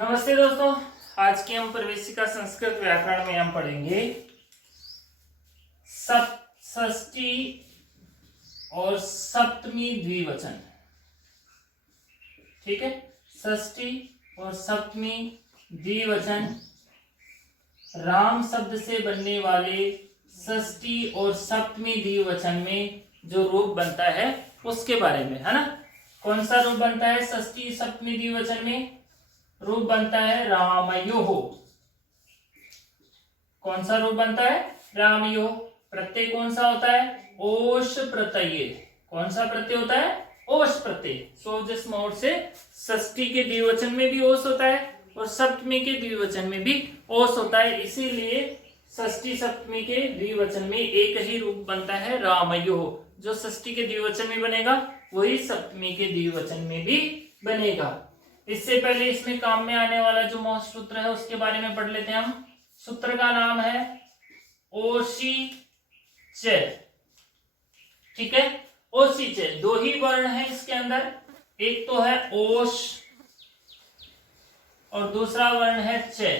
नमस्ते दोस्तों, आज की हम प्रवेशिका संस्कृत व्याकरण में हम पढ़ेंगे षष्ठी और सप्तमी द्विवचन। ठीक है, षष्ठी और सप्तमी द्विवचन राम शब्द से बनने वाले षष्ठी और सप्तमी द्विवचन में जो रूप बनता है उसके बारे में, है ना। कौन सा रूप बनता है षष्ठी सप्तमी द्विवचन में? रूप बनता है रामयोः। कौन सा रूप बनता है? रामयोः। प्रत्यय कौन सा होता है? ओष प्रत्यय। कौन सा प्रत्यय होता है? ओष प्रत्यय। सोजस मोड से षष्ठी के द्विवचन में भी ओष होता है और सप्तमी के द्विवचन में भी ओष होता है, इसीलिए षष्ठी सप्तमी के द्विवचन में एक ही रूप बनता है रामयोः। जो षष्ठी के द्विवचन में बनेगा वही सप्तमी के द्विवचन में भी बनेगा। इससे पहले इसमें काम में आने वाला जो मोक्ष सूत्र है उसके बारे में पढ़ लेते हैं हम। सूत्र का नाम है ओशी च। ठीक है, ओशी च। दो ही वर्ण है इसके अंदर, एक तो है ओश और दूसरा वर्ण है च।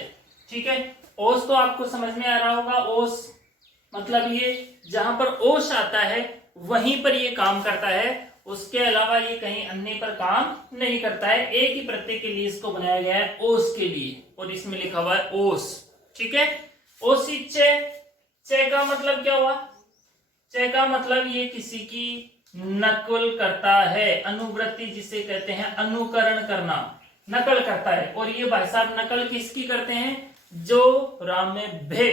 ठीक है, ओश तो आपको समझ में आ रहा होगा। ओश मतलब ये जहां पर ओश आता है वहीं पर ये काम करता है, उसके अलावा ये कहीं अन्य पर काम नहीं करता है। एक ही प्रत्यय के लिए इसको बनाया गया है, ओस के लिए, और इसमें लिखा हुआ है ओस। ठीक है, ओसी च का मतलब क्या हुआ? च का मतलब ये किसी की नकल करता है, अनुवृत्ति जिसे कहते हैं, अनुकरण करना, नकल करता है। और ये भाई साहब नकल किसकी करते हैं? जो राम में भे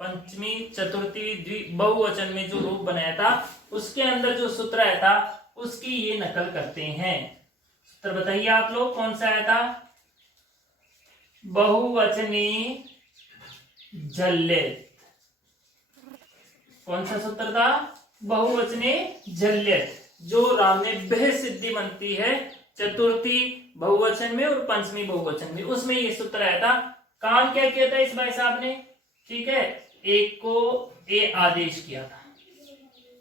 पंचमी चतुर्थी बहुवचन में जो रूप बनाया था उसके अंदर जो सूत्र आया था उसकी ये नकल करते हैं। सूत्र बताइए आप लोग, कौन सा आया था? बहुवचनी झल्यत। कौन सा सूत्र था? बहुवचनी झल्यत। जो राम में बह सिद्धि बनती है चतुर्थी बहुवचन में और पंचमी बहुवचन में, उसमें ये सूत्र आया था। काम क्या किया था इस भाई साहब ने? ठीक है, एक को ए आदेश किया था,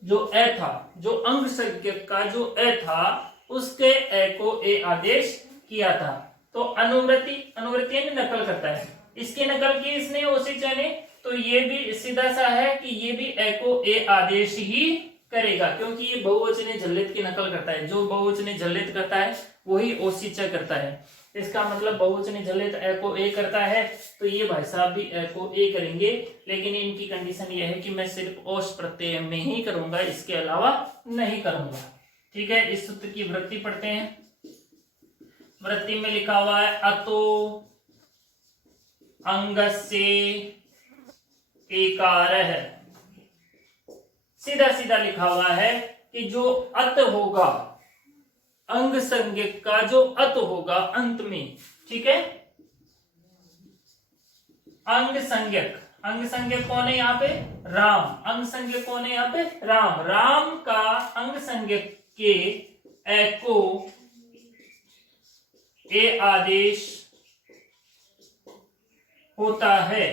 जो ए था, जो अंग संज्ञक का जो ए था उसके ए को ए आदेश किया था। तो अनुवृत्ति यानी नकल करता है, इसकी नकल की इसने उसी चने, तो ये भी सीधा सा है कि ये भी ए को ए आदेश ही करेगा, क्योंकि ये बहुवचने झल्लित की नकल करता है। जो बहुवचने झल्लित करता है वही ओसिचा करता है। इसका मतलब बहुवचने झल्लित ए को ए करता है, तो ये भाई साहब भी ए को ए करेंगे। लेकिन इनकी कंडीशन ये है कि मैं सिर्फ ओष प्रत्यय में ही करूंगा, इसके अलावा नहीं करूंगा। ठीक है, इस सूत्र की वृत्ति पढ़ते हैं। वृत्ति में लिखा हुआ है अतो अंगस्य एकारः। सीधा सीधा लिखा हुआ है कि जो अत होगा, अंग संज्ञक का जो अत होगा अंत में, ठीक है, अंग संज्ञक कौन है यहाँ पे? राम। अंग संज्ञक कौन है यहाँ पे? राम। राम का अंग संज्ञक के ए को ए आदेश होता है।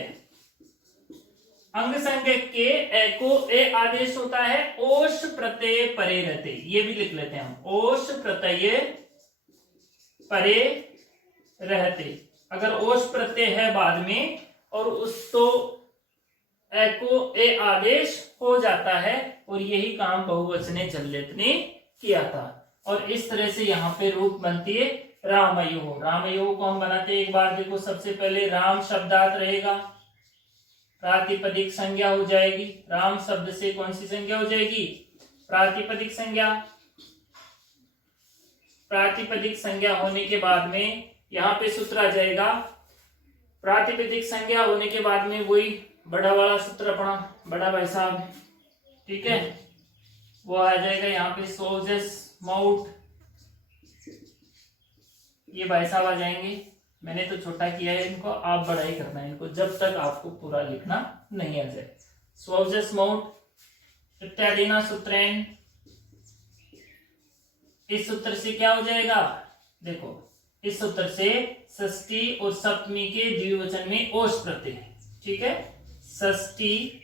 अंग संज्ञक के ए को ए आदेश होता है ओष प्रत्यय परे रहते। ये भी लिख लेते हैं हम, ओष प्रत्यय परे रहते। अगर ओष प्रत्यय है बाद में और उस तो ए को ए आदेश हो जाता है, और यही काम बहुवचने झल्लित ने किया था। और इस तरह से यहाँ पे रूप बनती है रामयोः। रामयोः को हम बनाते हैं, एक बार देखो। सबसे पहले राम शब्दार्थ रहेगा, प्रातिपदिक संज्ञा हो जाएगी। राम शब्द से कौन सी संज्ञा हो जाएगी? प्रातिपदिक संज्ञा। प्रातिपदिक संज्ञा होने के बाद में यहाँ पे सूत्र आ जाएगा। प्रातिपदिक संज्ञा होने के बाद में वही बड़ा वाला सूत्र अपना, बड़ा भाई साहब, ठीक है, वो आ जाएगा यहाँ पे सोजस माउट। ये भाई साहब आ जाएंगे। मैंने तो छोटा किया है इनको, आप बड़ा ही करना है इनको जब तक आपको पूरा लिखना नहीं आ जाए। स्वजस माउट इत्यादि ना सूत्रेन। इस सूत्र से क्या हो जाएगा? देखो, इस सूत्र से षष्ठी और सप्तमी के द्विवचन में ओष प्रत्यय। ठीक है, षष्ठी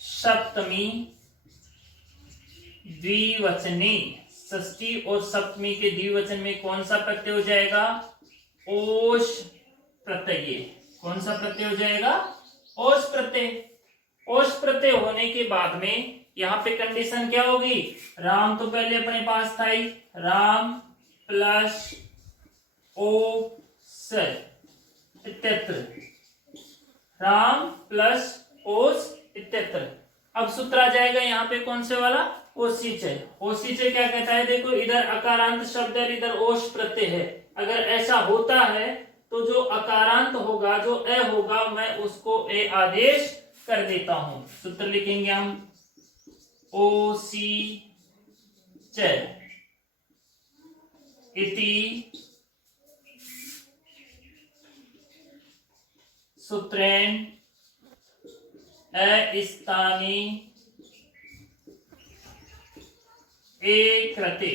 सप्तमी द्विवचने, षष्ठी और सप्तमी के द्विवचन में कौन सा प्रत्यय हो जाएगा? ओष प्रत्यय। कौन सा प्रत्यय हो जाएगा? ओष प्रत्यय। ओष प्रत्यय होने के बाद में यहाँ पे कंडीशन क्या होगी? राम तो पहले अपने पास था ही, राम प्लस ओ स इत्यत्र, राम प्लस ओस इत्यत्र। अब सूत्र आ जाएगा यहाँ पे कौन से वाला? ओसीचय। ओसीचय क्या कहता है? देखो इधर अकारांत शब्द है, इधर ओष प्रत्यय है। अगर ऐसा होता है तो जो अकारांत होगा, जो अ होगा, मैं उसको ए आदेश कर देता हूं। सूत्र लिखेंगे हम ओसीचय इति सूत्रेण अस्थानी ए कृते।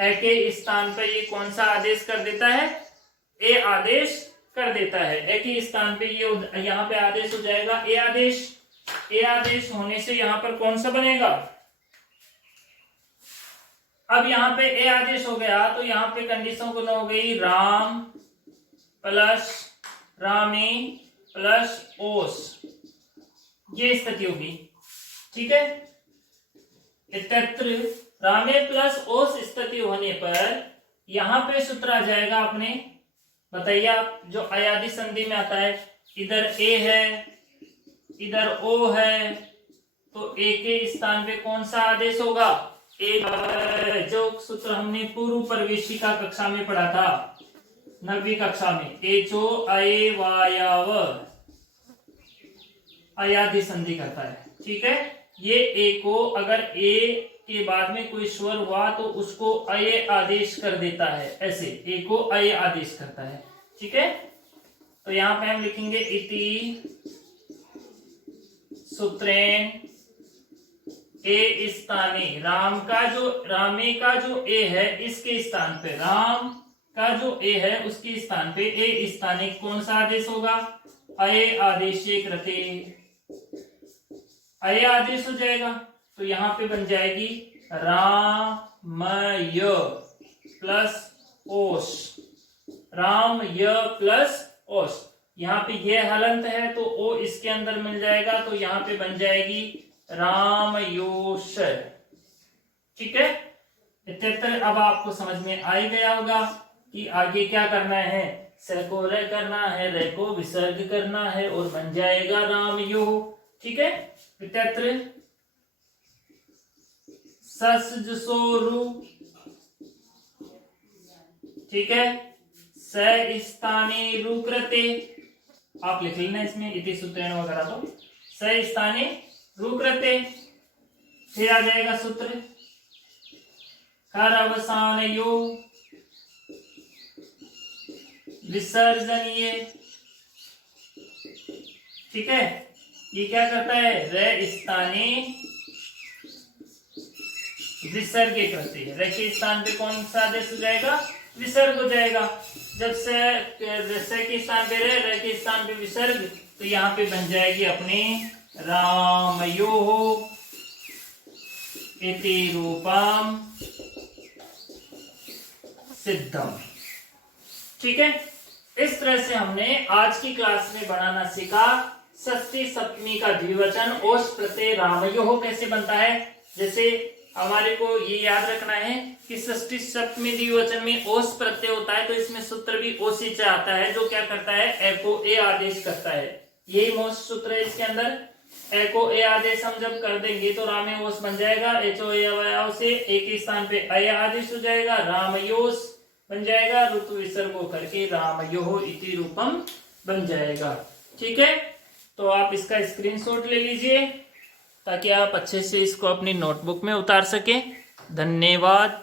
ए के स्थान पर ये कौन सा आदेश कर देता है? ए आदेश कर देता है। ए के स्थान पे ये यहाँ पे आदेश हो जाएगा ए आदेश। ए आदेश होने से यहाँ पर कौन सा बनेगा? अब यहाँ पे ए आदेश हो गया तो यहाँ पे कंडीशन कौन हो गई? राम प्लस रामी प्लस ओस, ये स्थिति होगी। ठीक है, इत्यत्र रामे प्लस ओस स्थिति होने पर यहां पे सूत्र आ जाएगा अपने, बताइए आप, जो अयादि संधि में आता है। इधर ए है, इधर ओ है, तो ए के स्थान पे कौन सा आदेश होगा? ए, जो सूत्र हमने पूर्व प्रवेशिका कक्षा में पढ़ा था, 9वीं कक्षा में, एचो अये वायाव अयादि संधि करता है। ठीक है, ये ए को अगर ए के बाद में कोई स्वर हुआ तो उसको अये आदेश कर देता है, ऐसे ए को अये आदेश करता है। ठीक है, तो यहां पे हम लिखेंगे इति सूत्रेण ए स्थाने, राम का जो रामे का जो ए है इसके स्थान पे, राम का जो ए है उसके स्थान पे ए स्थाने कौन सा आदेश होगा? अये आदेश कृते, अये आदेश हो जाएगा। तो यहां पे बन जाएगी रामय प्लस ओस, रामय प्लस ओस। यहाँ पे ये हलंत है तो ओ इसके अंदर मिल जाएगा, तो यहाँ पे बन जाएगी रामयोश। ठीक है, इत्यत्र अब आपको समझ में आ ही गया होगा कि आगे क्या करना है। स को र करना है, र को विसर्ग करना है और बन जाएगा रामयो। ठीक है, इत्यत्र ससजसोरु। ठीक है, स स्थाने रुकृते, आप लिख लेना इसमें इति सूत्रेण वगैरह को, स स्थाने रुकृते। फिर आ जाएगा सूत्र कर अवसानयो विसर्जनीय। ठीक है, ये क्या करता है? र स्थाने विसर्ग करते हैं। र के स्थान पे कौन सा आदेश हो जाएगा? विसर्ग हो जाएगा। जब से के स्थान पे र के स्थान पे विसर्ग, तो यहाँ पे बन जाएगी अपने रामयो इति रूपम सिद्धम। ठीक है, इस तरह से हमने आज की क्लास में बनाना सीखा षष्ठी सप्तमी का द्विवचन ओष प्रत्यय रामयो कैसे बनता है। जैसे हमारे को ये याद रखना है कि षष्ठी सप्तमी द्विवचन में ओष प्रत्यय होता है, तो इसमें सूत्र भी ओसी से आता है, जो क्या करता है? ए को ए आदेश करता है। यही मोस्ट सूत्र है इसके अंदर। ए को ए आदेश हम जब कर देंगे तो रामे ओस बन जाएगा। एचो ए अवयव से ए के स्थान पे अय आदेश हो जाएगा, रामयोस बन जाएगा। ऋतु विसर्ग होकर के रामयो इति रूपम बन जाएगा। ठीक है, तो आप इसका स्क्रीनशॉट ले लीजिए ताकि आप अच्छे से इसको अपनी नोटबुक में उतार सकें। धन्यवाद।